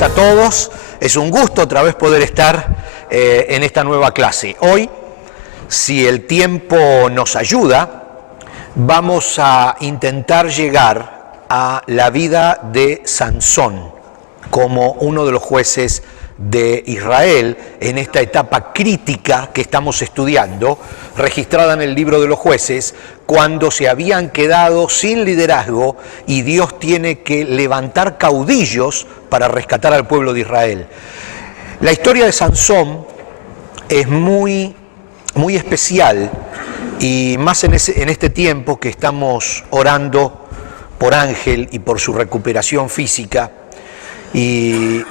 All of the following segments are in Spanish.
días a todos. Es un gusto otra vez poder estar en esta nueva clase. Hoy, si el tiempo nos ayuda, vamos a intentar llegar a la vida de Sansón como uno de los jueces de Israel en esta etapa crítica que estamos estudiando, registrada en el libro de los jueces, cuando se habían quedado sin liderazgo y Dios tiene que levantar caudillos para rescatar al pueblo de Israel. La historia de Sansón es muy especial, y más en este tiempo que estamos orando por Ángel y por su recuperación física. Y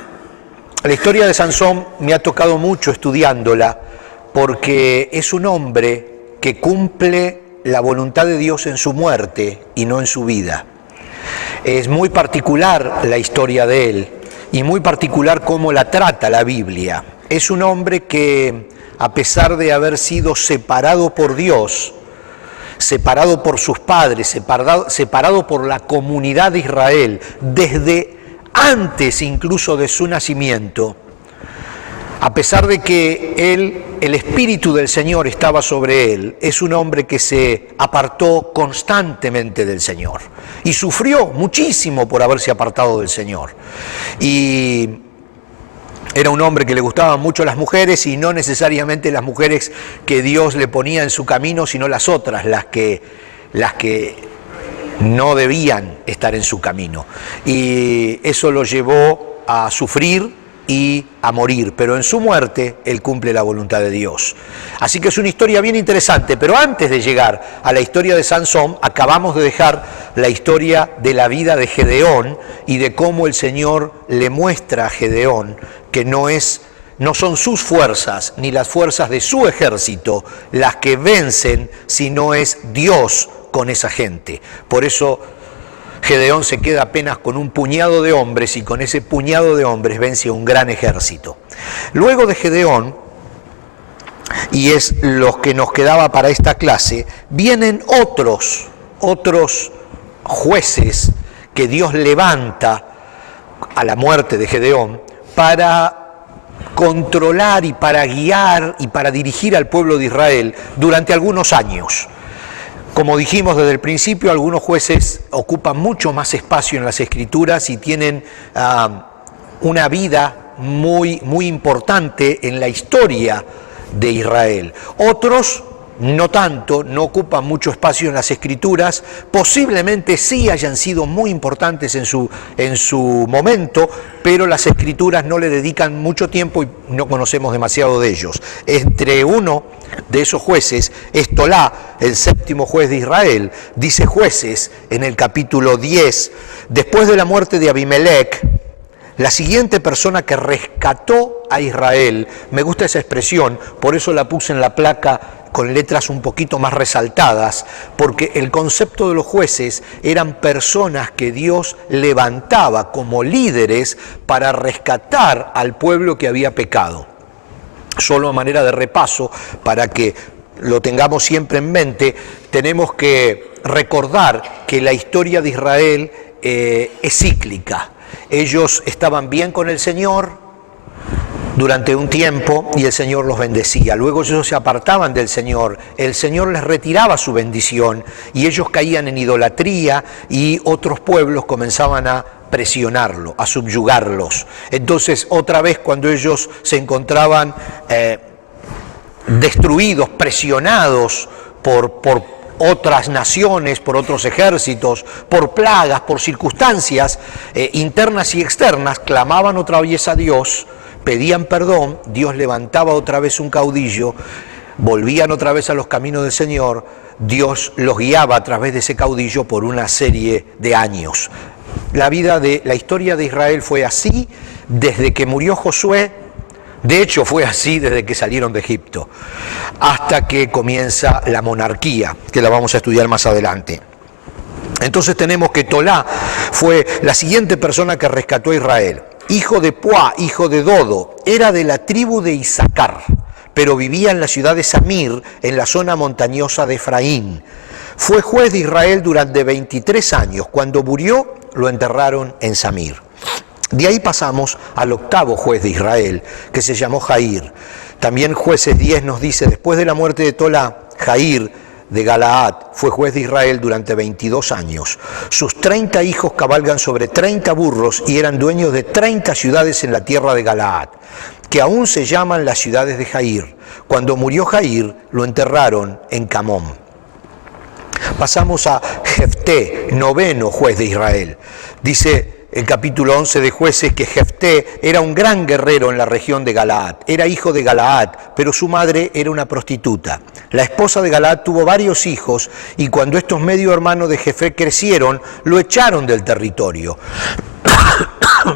la historia de Sansón me ha tocado mucho estudiándola, porque es un hombre que cumple la voluntad de Dios en su muerte y no en su vida. Es muy particular la historia de él y muy particular cómo la trata la Biblia. Es un hombre que, a pesar de haber sido separado por Dios, separado por sus padres, separado por la comunidad de Israel, desde antes incluso de su nacimiento, a pesar de que el Espíritu del Señor estaba sobre él, es un hombre que se apartó constantemente del Señor y sufrió muchísimo por haberse apartado del Señor. Y era un hombre que le gustaban mucho las mujeres, y no necesariamente las mujeres que Dios le ponía en su camino, sino las otras, las que no debían estar en su camino. Y eso lo llevó a sufrir y a morir, pero en su muerte él cumple la voluntad de Dios. Así que es una historia bien interesante, pero antes de llegar a la historia de Sansón, acabamos de dejar la historia de la vida de Gedeón y de cómo el Señor le muestra a Gedeón que no son sus fuerzas ni las fuerzas de su ejército las que vencen, sino es Dios con esa gente. Por eso Gedeón se queda apenas con un puñado de hombres, y con ese puñado de hombres vence a un gran ejército. Luego de Gedeón, y es lo que nos quedaba para esta clase, vienen otros jueces que Dios levanta a la muerte de Gedeón para controlar y para guiar y para dirigir al pueblo de Israel durante algunos años. Como dijimos desde el principio, algunos jueces ocupan mucho más espacio en las Escrituras y tienen una vida muy importante en la historia de Israel. Otros, no tanto, no ocupan mucho espacio en las Escrituras, posiblemente sí hayan sido muy importantes en su momento, pero las Escrituras no le dedican mucho tiempo y no conocemos demasiado de ellos. Entre uno de esos jueces es Tolá, el séptimo juez de Israel. Dice Jueces en el capítulo 10, después de la muerte de Abimelech, la siguiente persona que rescató a Israel, me gusta esa expresión, por eso la puse en la placa con letras un poquito más resaltadas, porque el concepto de los jueces eran personas que Dios levantaba como líderes para rescatar al pueblo que había pecado. Solo a manera de repaso, para que lo tengamos siempre en mente, tenemos que recordar que la historia de Israel es cíclica. Ellos estaban bien con el Señor durante un tiempo y el Señor los bendecía. Luego ellos se apartaban del Señor, el Señor les retiraba su bendición y ellos caían en idolatría, y otros pueblos comenzaban a presionarlo, a subyugarlos. Entonces, otra vez, cuando ellos se encontraban destruidos, presionados por otras naciones, por otros ejércitos, por plagas, por circunstancias internas y externas, clamaban otra vez a Dios, pedían perdón, Dios levantaba otra vez un caudillo, volvían otra vez a los caminos del Señor, Dios los guiaba a través de ese caudillo por una serie de años. La historia de Israel fue así desde que murió Josué. De hecho, fue así desde que salieron de Egipto, hasta que comienza la monarquía, que la vamos a estudiar más adelante. Entonces tenemos que Tolá fue la siguiente persona que rescató a Israel. Hijo de Puá, hijo de Dodo, era de la tribu de Isaacar, pero vivía en la ciudad de Samir, en la zona montañosa de Efraín. Fue juez de Israel durante 23 años. Cuando murió, lo enterraron en Samir. De ahí pasamos al octavo juez de Israel, que se llamó Jair. También Jueces 10 nos dice, después de la muerte de Tolá, Jair de Galaad fue juez de Israel durante 22 años. Sus 30 hijos cabalgan sobre 30 burros y eran dueños de 30 ciudades en la tierra de Galaad, que aún se llaman las ciudades de Jair. Cuando murió Jair, lo enterraron en Camón. Pasamos a Jefté, noveno juez de Israel. Dice el capítulo 11 de Jueces que Jefté era un gran guerrero en la región de Galaad. Era hijo de Galaad, pero su madre era una prostituta. La esposa de Galaad tuvo varios hijos y cuando estos medio hermanos de Jefté crecieron, lo echaron del territorio.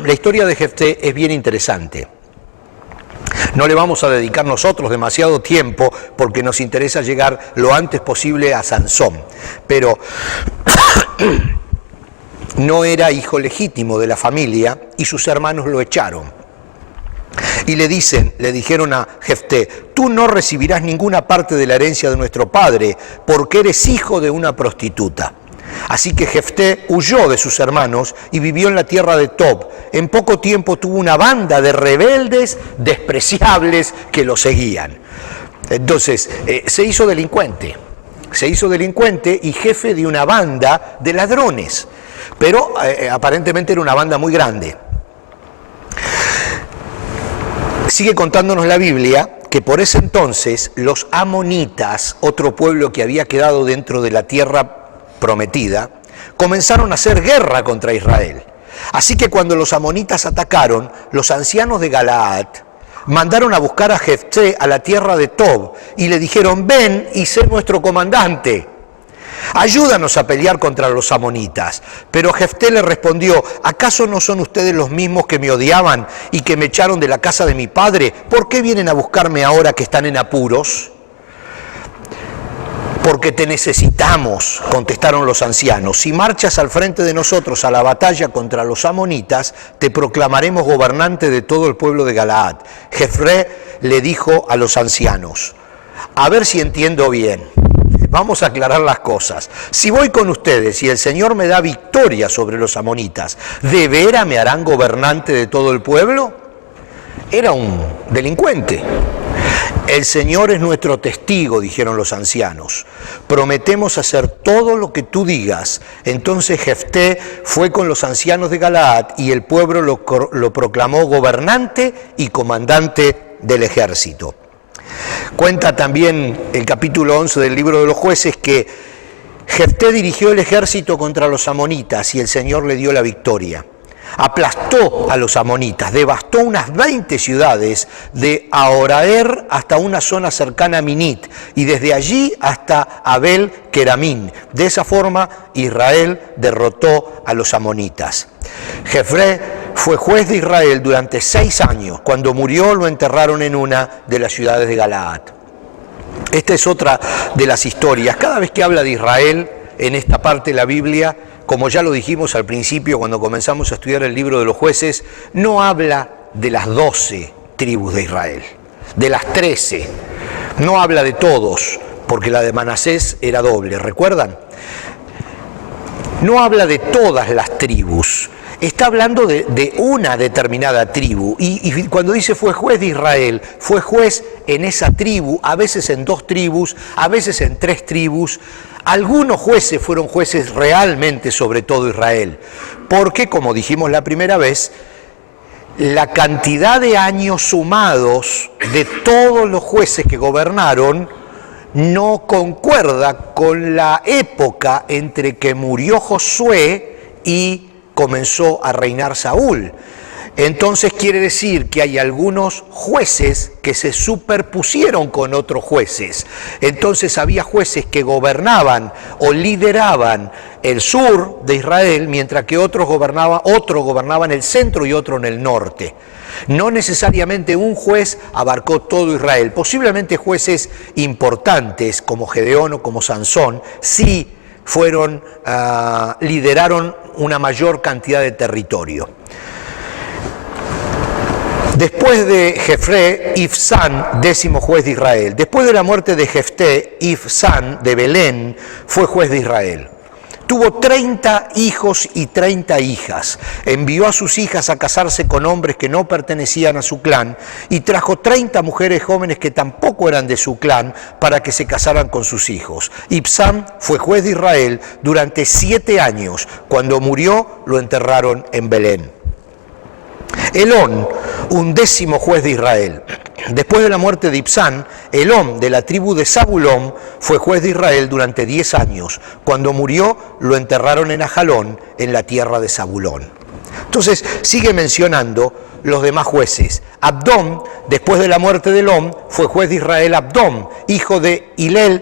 La historia de Jefté es bien interesante. No le vamos a dedicar nosotros demasiado tiempo porque nos interesa llegar lo antes posible a Sansón. Pero no era hijo legítimo de la familia y sus hermanos lo echaron. Y le dijeron a Jefté, tú no recibirás ninguna parte de la herencia de nuestro padre porque eres hijo de una prostituta. Así que Jefté huyó de sus hermanos y vivió en la tierra de Tob. En poco tiempo tuvo una banda de rebeldes despreciables que lo seguían. Entonces, se hizo delincuente y jefe de una banda de ladrones. Pero aparentemente era una banda muy grande. Sigue contándonos la Biblia que por ese entonces los amonitas, otro pueblo que había quedado dentro de la tierra prometida, comenzaron a hacer guerra contra Israel. Así que cuando los amonitas atacaron, los ancianos de Galaad mandaron a buscar a Jefté a la tierra de Tob y le dijeron, ven y sé nuestro comandante. Ayúdanos a pelear contra los amonitas. Pero Jefté le respondió, ¿acaso no son ustedes los mismos que me odiaban y que me echaron de la casa de mi padre? ¿Por qué vienen a buscarme ahora que están en apuros? Porque te necesitamos, contestaron los ancianos. Si marchas al frente de nosotros a la batalla contra los amonitas, te proclamaremos gobernante de todo el pueblo de Galaad. Jefté le dijo a los ancianos, a ver si entiendo bien. Vamos a aclarar las cosas. Si voy con ustedes y el Señor me da victoria sobre los amonitas, ¿de veras me harán gobernante de todo el pueblo? Era un delincuente. El Señor es nuestro testigo, dijeron los ancianos. Prometemos hacer todo lo que tú digas. Entonces Jefté fue con los ancianos de Galaad y el pueblo lo proclamó gobernante y comandante del ejército. Cuenta también el capítulo 11 del libro de los Jueces que Jefté dirigió el ejército contra los amonitas y el Señor le dio la victoria. Aplastó a los amonitas, devastó unas 20 ciudades de Ahoraer hasta una zona cercana a Minit y desde allí hasta Abel Keramín. De esa forma Israel derrotó a los amonitas. Jefté fue juez de Israel durante 6 años. Cuando murió lo enterraron en una de las ciudades de Galaad. Esta es otra de las historias. Cada vez que habla de Israel en esta parte de la Biblia, como ya lo dijimos al principio cuando comenzamos a estudiar el libro de los Jueces, no habla de las 12 tribus de Israel, de las 13. No habla de todos, porque la de Manasés era doble, ¿recuerdan? No habla de todas las tribus. Está hablando de una determinada tribu y cuando dice fue juez de Israel, fue juez en esa tribu, a veces en 2 tribus, a veces en 3 tribus. Algunos jueces fueron jueces realmente sobre todo Israel, porque como dijimos la primera vez, la cantidad de años sumados de todos los jueces que gobernaron no concuerda con la época entre que murió Josué y comenzó a reinar Saúl. Entonces quiere decir que hay algunos jueces que se superpusieron con otros jueces. Entonces había jueces que gobernaban o lideraban el sur de Israel, mientras que otros gobernaban el centro y otro en el norte. No necesariamente un juez abarcó todo Israel. Posiblemente jueces importantes como Gedeón o como Sansón sí lideraron una mayor cantidad de territorio. Después de Jefté, Ibzán, 10º juez de Israel. Después de la muerte de Jefté, Ibzán de Belén fue juez de Israel. Tuvo 30 hijos y 30 hijas. Envió a sus hijas a casarse con hombres que no pertenecían a su clan y trajo 30 mujeres jóvenes que tampoco eran de su clan para que se casaran con sus hijos. Ibzán fue juez de Israel durante 7 años. Cuando murió, lo enterraron en Belén. Elón, 11º juez de Israel. Después de la muerte de Ibzán, Elón, de la tribu de Zabulón, fue juez de Israel durante 10 años. Cuando murió, lo enterraron en Ajalón, en la tierra de Zabulón. Entonces, sigue mencionando los demás jueces. Abdón, después de la muerte de Elón, fue juez de Israel Abdón, hijo de Hilel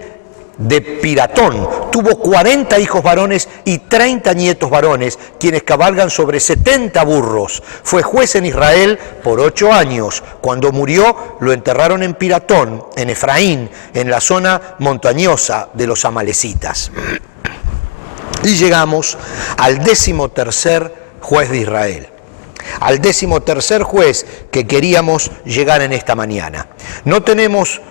de Piratón. Tuvo 40 hijos varones y 30 nietos varones, quienes cabalgan sobre 70 burros. Fue juez en Israel por 8 años. Cuando murió, lo enterraron en Piratón, en Efraín, en la zona montañosa de los amalecitas. Y llegamos al 13º juez de Israel. Al 13º juez que queríamos llegar en esta mañana. No tenemos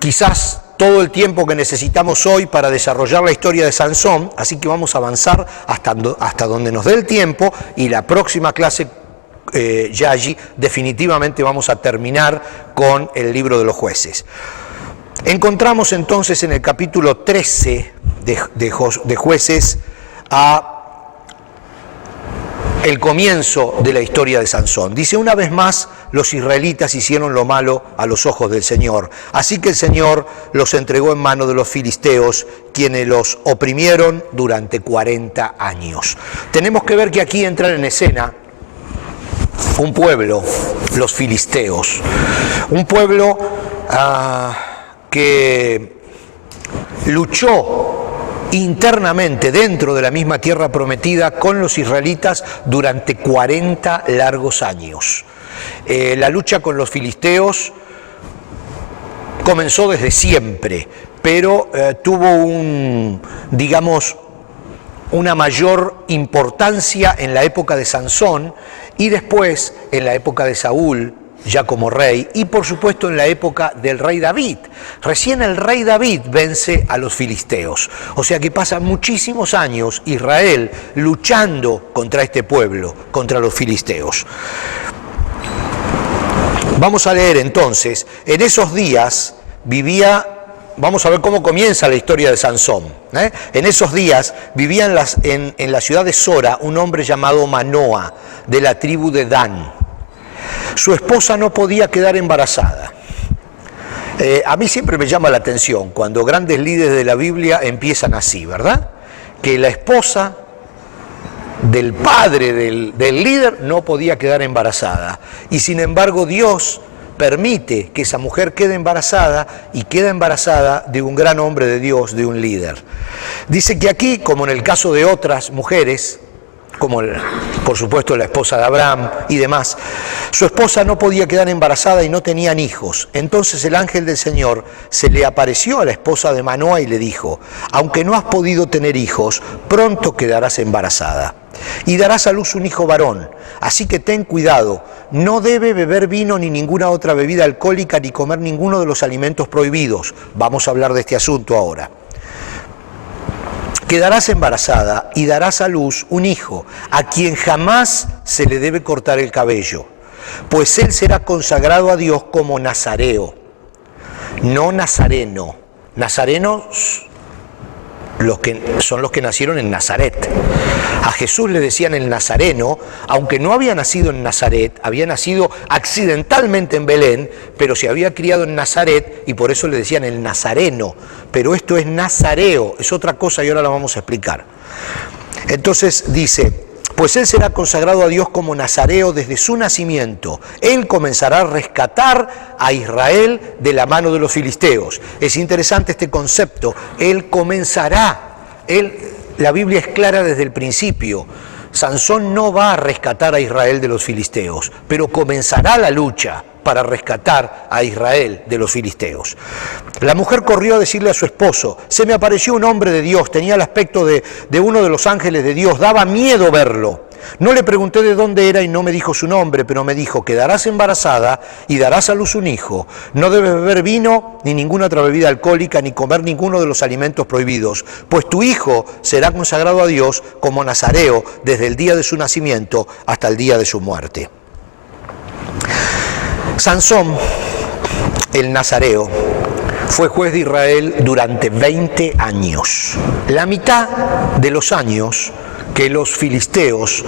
quizás todo el tiempo que necesitamos hoy para desarrollar la historia de Sansón, así que vamos a avanzar hasta donde nos dé el tiempo, y la próxima clase ya allí definitivamente vamos a terminar con el libro de los jueces. Encontramos entonces en el capítulo 13 de Jueces el comienzo de la historia de Sansón. Dice: una vez más los israelitas hicieron lo malo a los ojos del Señor, así que el Señor los entregó en manos de los filisteos, quienes los oprimieron durante 40 años. Tenemos que ver que aquí entra en escena un pueblo, los filisteos, un pueblo que luchó internamente dentro de la misma tierra prometida con los israelitas durante 40 largos años. La lucha con los filisteos comenzó desde siempre, pero tuvo una mayor importancia en la época de Sansón y después en la época de Saúl, ya como rey, y por supuesto en la época del rey David. Recién el rey David vence a los filisteos. O sea que pasan muchísimos años Israel luchando contra este pueblo, contra los filisteos. Vamos a leer entonces, en esos días vamos a ver cómo comienza la historia de Sansón. En esos días vivía en la ciudad de Sora un hombre llamado Manoa, de la tribu de Dan. Su esposa no podía quedar embarazada. A mí siempre me llama la atención cuando grandes líderes de la Biblia empiezan así, ¿verdad? Que la esposa del padre del líder no podía quedar embarazada. Y sin embargo Dios permite que esa mujer quede embarazada, y queda embarazada de un gran hombre de Dios, de un líder. Dice que aquí, como en el caso de otras mujeres, como por supuesto la esposa de Abraham y demás, su esposa no podía quedar embarazada y no tenían hijos. Entonces el ángel del Señor se le apareció a la esposa de Manoa y le dijo: aunque no has podido tener hijos, pronto quedarás embarazada y darás a luz un hijo varón. Así que ten cuidado, no debe beber vino ni ninguna otra bebida alcohólica ni comer ninguno de los alimentos prohibidos. Vamos a hablar de este asunto ahora. Quedarás embarazada y darás a luz un hijo, a quien jamás se le debe cortar el cabello, pues él será consagrado a Dios como nazareo, no nazareno. Nazarenos son los que nacieron en Nazaret. A Jesús le decían el nazareno, aunque no había nacido en Nazaret, había nacido accidentalmente en Belén, pero se había criado en Nazaret y por eso le decían el nazareno. Pero esto es nazareo, es otra cosa y ahora la vamos a explicar. Entonces dice: pues él será consagrado a Dios como nazareo desde su nacimiento. Él comenzará a rescatar a Israel de la mano de los filisteos. Es interesante este concepto. Él comenzará. La Biblia es clara desde el principio. Sansón no va a rescatar a Israel de los filisteos, pero comenzará la lucha para rescatar a Israel de los filisteos. La mujer corrió a decirle a su esposo: se me apareció un hombre de Dios, tenía el aspecto de uno de los ángeles de Dios, daba miedo verlo. No le pregunté de dónde era y no me dijo su nombre, pero me dijo, quedarás embarazada y darás a luz un hijo. No debes beber vino ni ninguna otra bebida alcohólica ni comer ninguno de los alimentos prohibidos, pues tu hijo será consagrado a Dios como nazareo desde el día de su nacimiento hasta el día de su muerte. Sansón, el nazareo, fue juez de Israel durante 20 años. La mitad de los años que los filisteos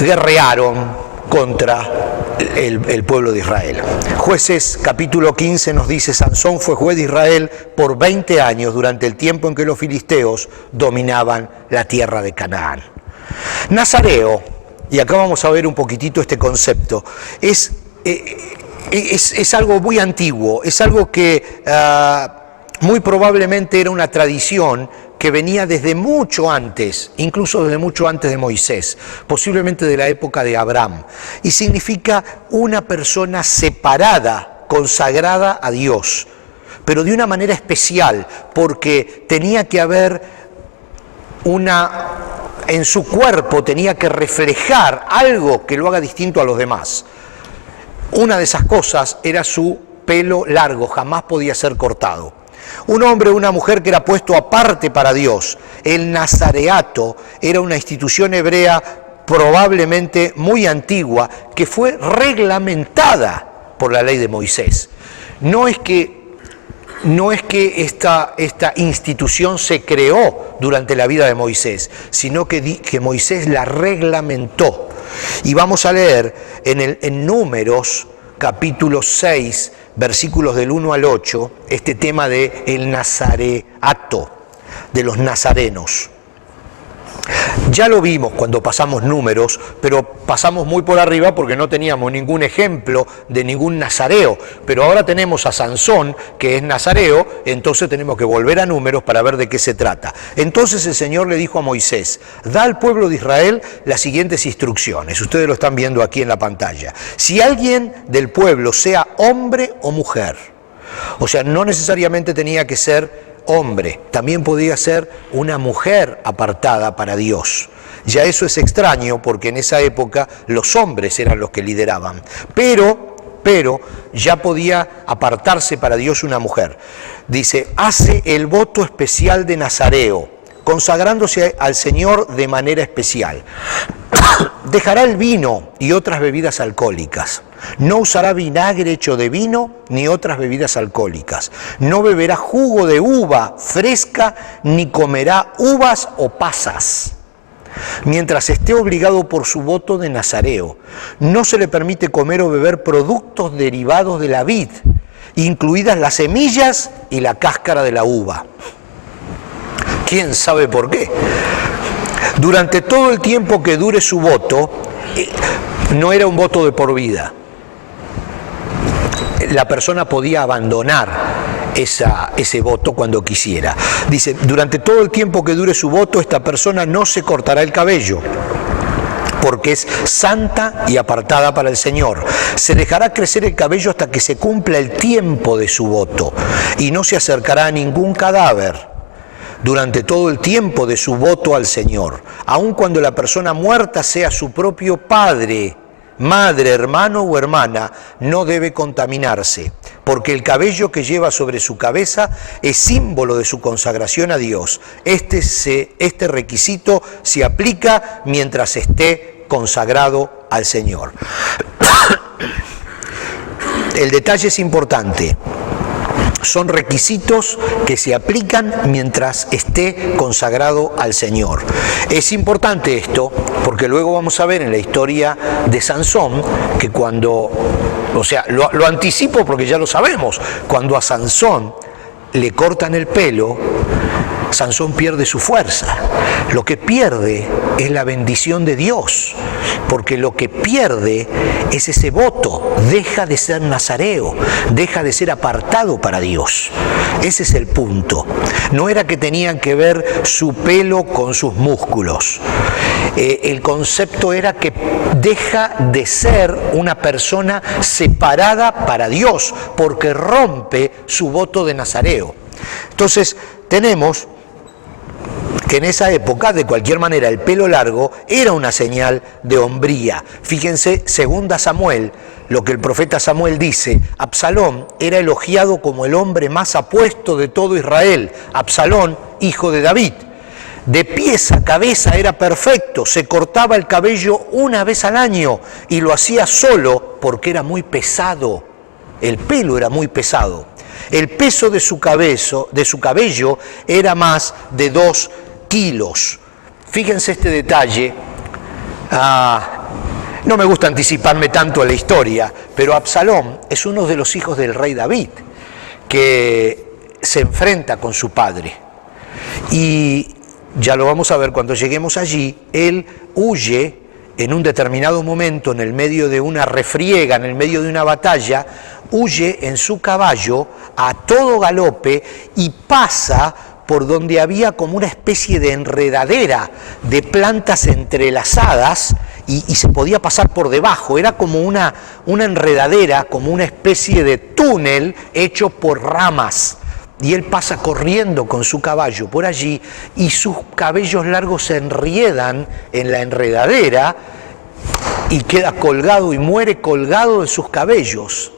guerrearon contra el pueblo de Israel. Jueces capítulo 15 nos dice, Sansón fue juez de Israel por 20 años durante el tiempo en que los filisteos dominaban la tierra de Canaán. Nazareo, y acá vamos a ver un poquitito este concepto, es algo muy antiguo, es algo que muy probablemente era una tradición que venía desde mucho antes, incluso desde mucho antes de Moisés, posiblemente de la época de Abraham, y significa una persona separada, consagrada a Dios, pero de una manera especial, porque tenía que haber en su cuerpo tenía que reflejar algo que lo haga distinto a los demás. Una de esas cosas era su pelo largo, jamás podía ser cortado. Un hombre o una mujer que era puesto aparte para Dios. El nazareato era una institución hebrea probablemente muy antigua que fue reglamentada por la ley de Moisés. No es que esta institución se creó durante la vida de Moisés, sino que Moisés la reglamentó. Y vamos a leer en Números, capítulo 6, versículos del 1 al 8, este tema de el nazareato, de los nazarenos. Ya lo vimos cuando pasamos Números, pero pasamos muy por arriba porque no teníamos ningún ejemplo de ningún nazareo. Pero ahora tenemos a Sansón, que es nazareo, entonces tenemos que volver a Números para ver de qué se trata. Entonces el Señor le dijo a Moisés, da al pueblo de Israel las siguientes instrucciones. Ustedes lo están viendo aquí en la pantalla. Si alguien del pueblo, sea hombre o mujer, o sea, no necesariamente tenía que ser hombre, también podía ser una mujer apartada para Dios. Ya eso es extraño porque en esa época los hombres eran los que lideraban, pero ya podía apartarse para Dios una mujer. Dice, hace el voto especial de nazareo, consagrándose al Señor de manera especial. Dejará el vino y otras bebidas alcohólicas. No usará vinagre hecho de vino ni otras bebidas alcohólicas. No beberá jugo de uva fresca ni comerá uvas o pasas. Mientras esté obligado por su voto de nazareo, no se le permite comer o beber productos derivados de la vid, incluidas las semillas y la cáscara de la uva. ¿Quién sabe por qué? Durante todo el tiempo que dure su voto, no era un voto de por vida. La persona podía abandonar ese voto cuando quisiera. Dice, durante todo el tiempo que dure su voto, esta persona no se cortará el cabello, porque es santa y apartada para el Señor. Se dejará crecer el cabello hasta que se cumpla el tiempo de su voto, y no se acercará a ningún cadáver durante todo el tiempo de su voto al Señor, aun cuando la persona muerta sea su propio padre, madre, hermano o hermana, no debe contaminarse, porque el cabello que lleva sobre su cabeza es símbolo de su consagración a Dios. Este requisito se aplica mientras esté consagrado al Señor. El detalle es importante. Son requisitos que se aplican mientras esté consagrado al Señor. Es importante esto porque luego vamos a ver en la historia de Sansón que lo anticipo porque ya lo sabemos, cuando a Sansón le cortan el pelo, Sansón pierde su fuerza. Lo que pierde es la bendición de Dios, porque lo que pierde es ese voto, deja de ser nazareo, deja de ser apartado para Dios. Ese es el punto. No era que tenían que ver su pelo con sus músculos. El concepto era que deja de ser una persona separada para Dios, porque rompe su voto de nazareo. Entonces, tenemos que en esa época, de cualquier manera, el pelo largo era una señal de hombría. Fíjense, 2 Samuel, lo que el profeta Samuel dice: Absalón era elogiado como el hombre más apuesto de todo Israel. Absalón, hijo de David. De pies a cabeza era perfecto, se cortaba el cabello una vez al año y lo hacía solo porque era muy pesado. El pelo era muy pesado. El peso de su cabello era más de 2 kilos. Fíjense este detalle. No me gusta anticiparme tanto a la historia, pero Absalón es uno de los hijos del rey David, que se enfrenta con su padre. Y ya lo vamos a ver cuando lleguemos allí. Él huye en un determinado momento, en el medio de una refriega, en el medio de una batalla, huye en su caballo a todo galope y pasa por donde había como una especie de enredadera de plantas entrelazadas y se podía pasar por debajo. Era como una enredadera, como una especie de túnel hecho por ramas. Y él pasa corriendo con su caballo por allí y sus cabellos largos se enriedan en la enredadera y queda colgado y muere colgado de sus cabellos.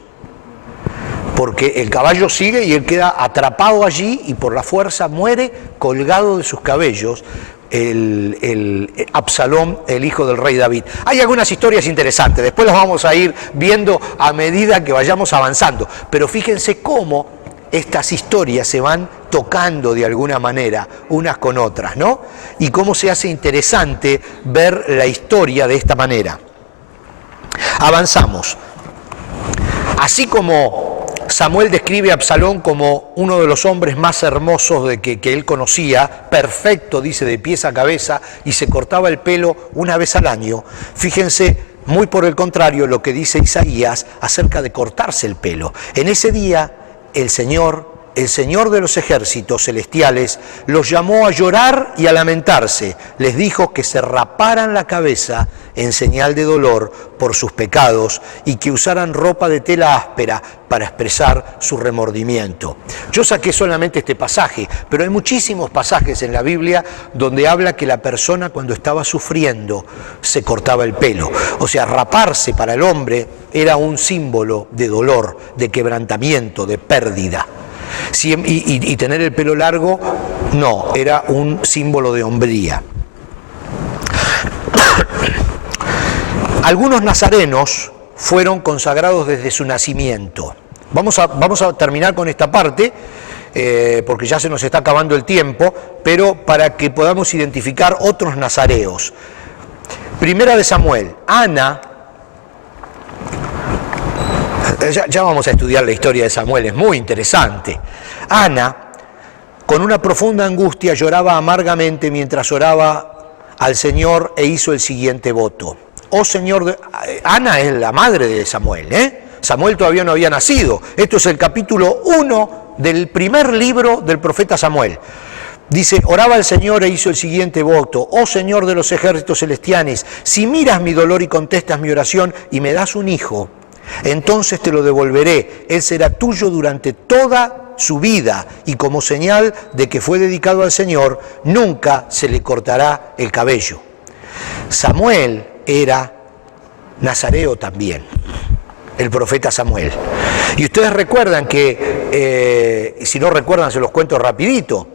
Porque el caballo sigue y él queda atrapado allí y por la fuerza muere colgado de sus cabellos. El Absalón, el hijo del rey David. Hay algunas historias interesantes, después las vamos a ir viendo a medida que vayamos avanzando. Pero fíjense cómo estas historias se van tocando de alguna manera unas con otras, ¿no? Y cómo se hace interesante ver la historia de esta manera. Avanzamos. Así como Samuel describe a Absalón como uno de los hombres más hermosos que él conocía, perfecto, dice, de pies a cabeza, y se cortaba el pelo una vez al año. Fíjense, muy por el contrario, lo que dice Isaías acerca de cortarse el pelo. En ese día, el Señor de los ejércitos celestiales los llamó a llorar y a lamentarse. Les dijo que se raparan la cabeza en señal de dolor por sus pecados y que usaran ropa de tela áspera para expresar su remordimiento. Yo saqué solamente este pasaje, pero hay muchísimos pasajes en la Biblia donde habla que la persona cuando estaba sufriendo se cortaba el pelo. O sea, raparse para el hombre era un símbolo de dolor, de quebrantamiento, de pérdida. Y tener el pelo largo, no, era un símbolo de hombría. Algunos nazarenos fueron consagrados desde su nacimiento. Vamos a terminar con esta parte, porque ya se nos está acabando el tiempo, pero para que podamos identificar otros nazareos. Primera de Samuel, Ana. Ya vamos a estudiar la historia de Samuel, es muy interesante. Ana, con una profunda angustia, lloraba amargamente mientras oraba al Señor e hizo el siguiente voto. Oh Señor, Ana es la madre de Samuel, Samuel todavía no había nacido. Esto es el capítulo 1 del primer libro del profeta Samuel. Dice, oraba al Señor e hizo el siguiente voto. Oh Señor de los ejércitos celestiales, si miras mi dolor y contestas mi oración y me das un hijo, entonces te lo devolveré. Él será tuyo durante toda su vida y como señal de que fue dedicado al Señor, nunca se le cortará el cabello. Samuel era nazareo también, el profeta Samuel. Y ustedes recuerdan que, si no recuerdan se los cuento rapidito,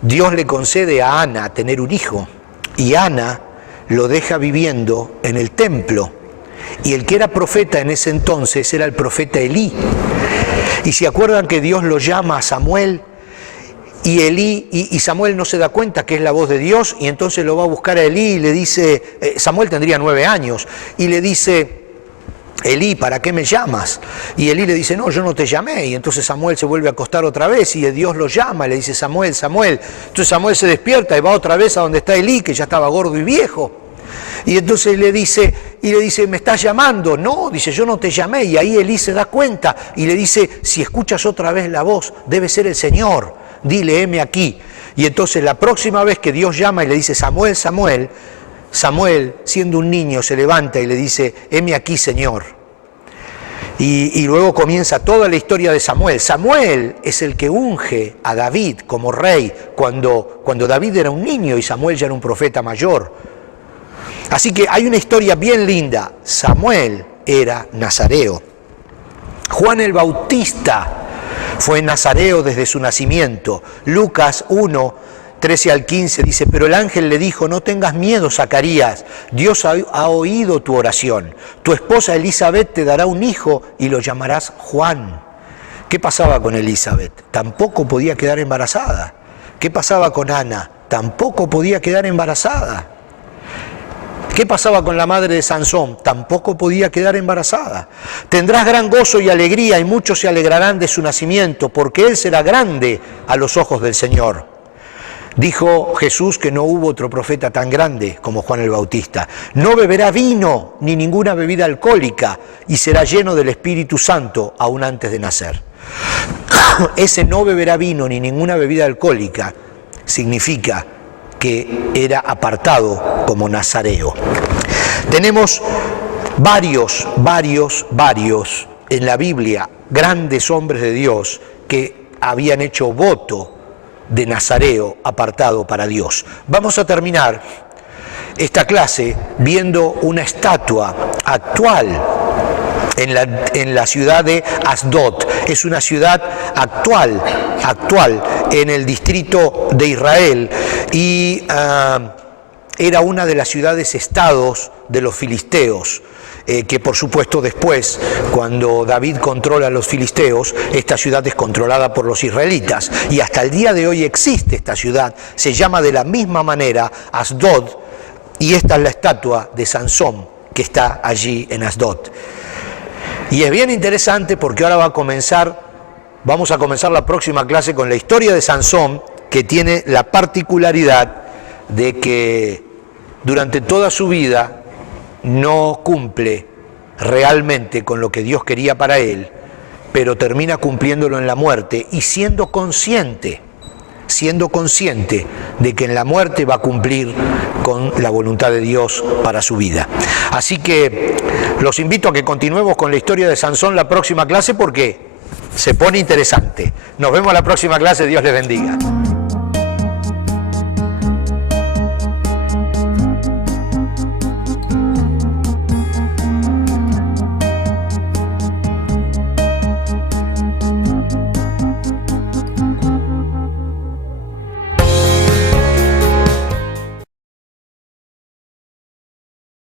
Dios le concede a Ana tener un hijo y Ana lo deja viviendo en el templo. Y el que era profeta en ese entonces era el profeta Elí. Y se acuerdan que Dios lo llama a Samuel y Elí, y Samuel no se da cuenta que es la voz de Dios y entonces lo va a buscar a Elí y le dice, Samuel tendría 9 años, y le dice, Elí, ¿para qué me llamas? Y Elí le dice, no, yo no te llamé. Y entonces Samuel se vuelve a acostar otra vez y Dios lo llama y le dice, Samuel, Samuel. Entonces Samuel se despierta y va otra vez a donde está Elí, que ya estaba gordo y viejo. Y entonces le dice, ¿me estás llamando? No, dice, yo no te llamé. Y ahí Elí se da cuenta y le dice, si escuchas otra vez la voz, debe ser el Señor. Dile, heme aquí. Y entonces la próxima vez que Dios llama y le dice, Samuel, Samuel, Samuel, siendo un niño, se levanta y le dice, heme aquí, Señor. Y luego comienza toda la historia de Samuel. Samuel es el que unge a David como rey cuando David era un niño y Samuel ya era un profeta mayor. Así que hay una historia bien linda. Samuel era nazareo. Juan el Bautista fue nazareo desde su nacimiento. Lucas 1, 13 al 15 dice, pero el ángel le dijo, no tengas miedo, Zacarías, Dios ha oído tu oración. Tu esposa Elizabeth te dará un hijo y lo llamarás Juan. ¿Qué pasaba con Elizabeth? Tampoco podía quedar embarazada. ¿Qué pasaba con Ana? Tampoco podía quedar embarazada. ¿Qué pasaba con la madre de Sansón? Tampoco podía quedar embarazada. Tendrás gran gozo y alegría y muchos se alegrarán de su nacimiento, porque él será grande a los ojos del Señor. Dijo Jesús que no hubo otro profeta tan grande como Juan el Bautista. No beberá vino ni ninguna bebida alcohólica y será lleno del Espíritu Santo aún antes de nacer. Ese no beberá vino ni ninguna bebida alcohólica significa que era apartado como nazareo. Tenemos varios en la Biblia, grandes hombres de Dios que habían hecho voto de nazareo apartado para Dios. Vamos a terminar esta clase viendo una estatua actual en la ciudad de Asdod. Es una ciudad actual en el distrito de Israel y era una de las ciudades-estados de los filisteos. Que por supuesto después, cuando David controla a los filisteos, esta ciudad es controlada por los israelitas. Y hasta el día de hoy existe esta ciudad, se llama de la misma manera Asdod, y esta es la estatua de Sansón que está allí en Asdod. Y es bien interesante porque ahora vamos a comenzar la próxima clase con la historia de Sansón, que tiene la particularidad de que durante toda su vida no cumple realmente con lo que Dios quería para él, pero termina cumpliéndolo en la muerte y siendo consciente de que en la muerte va a cumplir con la voluntad de Dios para su vida. Así que los invito a que continuemos con la historia de Sansón la próxima clase porque se pone interesante. Nos vemos la próxima clase, Dios les bendiga.